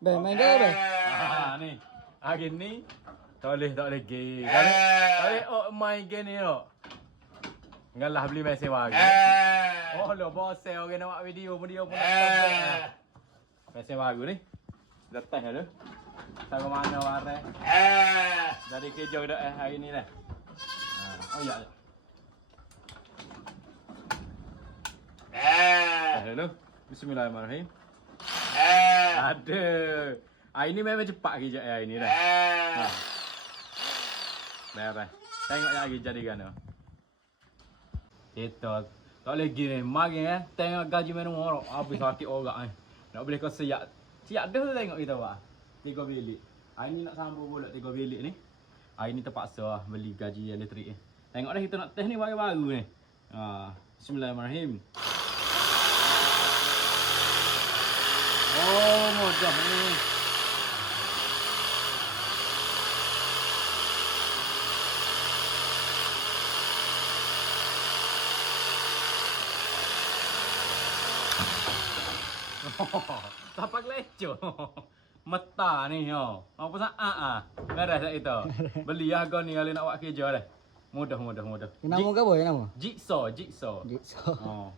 Be main dia be. Ni. Gini. Tak boleh gay. Tak boleh main game ni tau. Ngalah beli main sewa lagi. Oh lo bosel orang nak buat video pun dia pun nak. Main sewa aku ni. Dah test dah tu. Sampai mana warai. Dari kerja dah hari ni dah. Oh ya. Hello. Bismillahirrahmanirrahim. Ada. Hari ni memang cepat kerja hari ni dah. Dah. Tengok lagi jadi kan. Itu. Tak boleh gini. Mari tengok gaji mana orang. Habis sakit orang ni. Nak boleh kau siap. Siap dah tengok kita buat. 3 bilik. Hari ni nak sambung pula 3 bilik ni. Hari ni terpaksa beli gaji elektrik ni. Tengok dah kita nak test ni baru-baru ni. Bismillahirrahmanirrahim. Oh, mudah ni. Tapak leco. Meta ni yo. Apa saat Beres dah itu. Beli harga ni kalau nak buat kerja dah. Mudah. Nama ke apa nama? Jigsaw. Jigsaw. Oh.